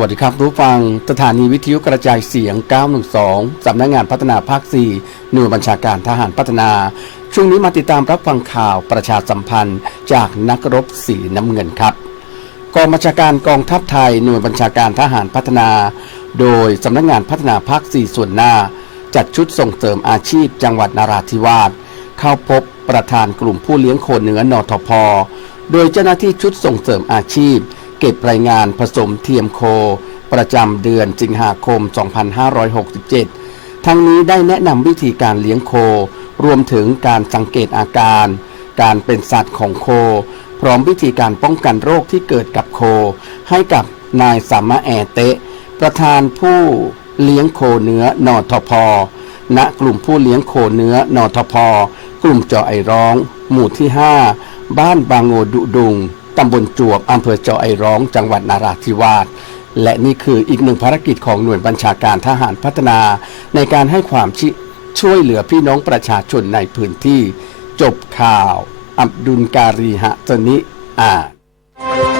วัสดีครับรู้ฟังสถานีวิทยุกระจายเสียง 912 สำนักงานพัฒนาภาค 4 หน่วยบัญชาการทหารพัฒนา ช่วงนี้มาติดตามรับฟังข่าวประชาสัมพันธ์จากนักรบสีน้ำเงินครับ กองบัญชาการกองทัพไทย หน่วยบัญชาการทหารพัฒนา โดยสำนักงานพัฒนาภาค 4 ส่วนหน้า จัดชุดส่งเสริมอาชีพจังหวัดนาราธิวาสเข้าพบประธานกลุ่มผู้เลี้ยงโคเนื้อนทพ โดยเจ้าหน้าที่ชุดส่งเสริมอาชีพ เก็บรายงานผสมเทียมโค ประจำเดือนสิงหาคม 2567 ทั้งนี้ได้แนะนำวิธีการเลี้ยงโค รวมถึงการสังเกตอาการ การเป็นสัตว์ของโค พร้อมวิธีการป้องกันโรคที่เกิดกับโค ให้กับนายสามะแอเตะ ประธานผู้เลี้ยงโคเนื้อนอทพณกลุ่มผู้เลี้ยงโคเนื้อนอทพกลุ่มจอไอร้อง หมู่ที่ 5 บ้านบางโงดุดุง ตำบลจวบอำเภอจอไอร้อง จังหวัดนาราธิวาสและนี่คืออีกหนึ่งภารกิจของหน่วยบัญชาการทหารพัฒนา ในการให้ความชช่วยเหลือพี่น้องประชาชนในพื้นที่ จบข่าว อับดุลการีหะตนิอ่าน